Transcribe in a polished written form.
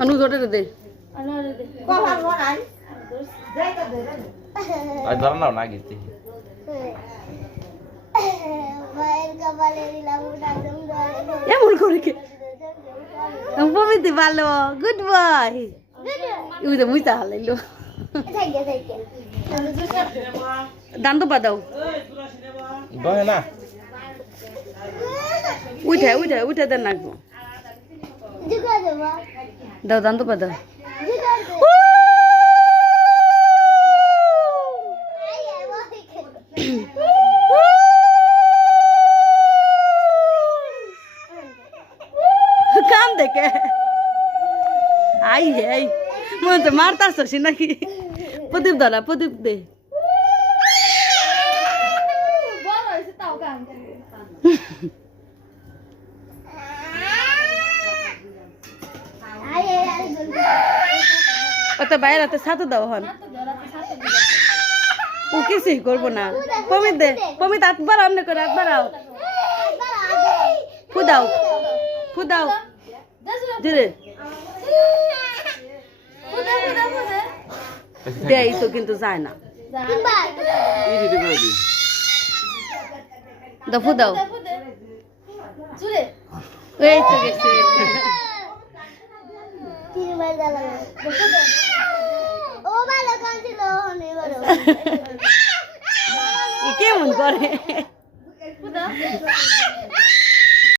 अनु जोटे दे ধর নাও না গেছি এমন করে কে পবিত্র ভালো গুড বয় ইউ তো মুইতা হালাইলো দান তো বাদাও বহে না উঠে দেন নাকবো দাও দান তো বাদাও কাম দেখে আই হে মন তো মারতাছস নাকি প্রদীপ দাদা প্রদীপ দে ওটা বাইরে হাতে সাথে দাও হন ও কিছুই করবো না পমিত দে পমিত হাত বাড়াও আমনে করে হাত বাড়াও ফুদাও ফুদাও ধীরে দেই তো কিন্তু যায় না দাও ফুদাও এই তো গেছে কেমন করে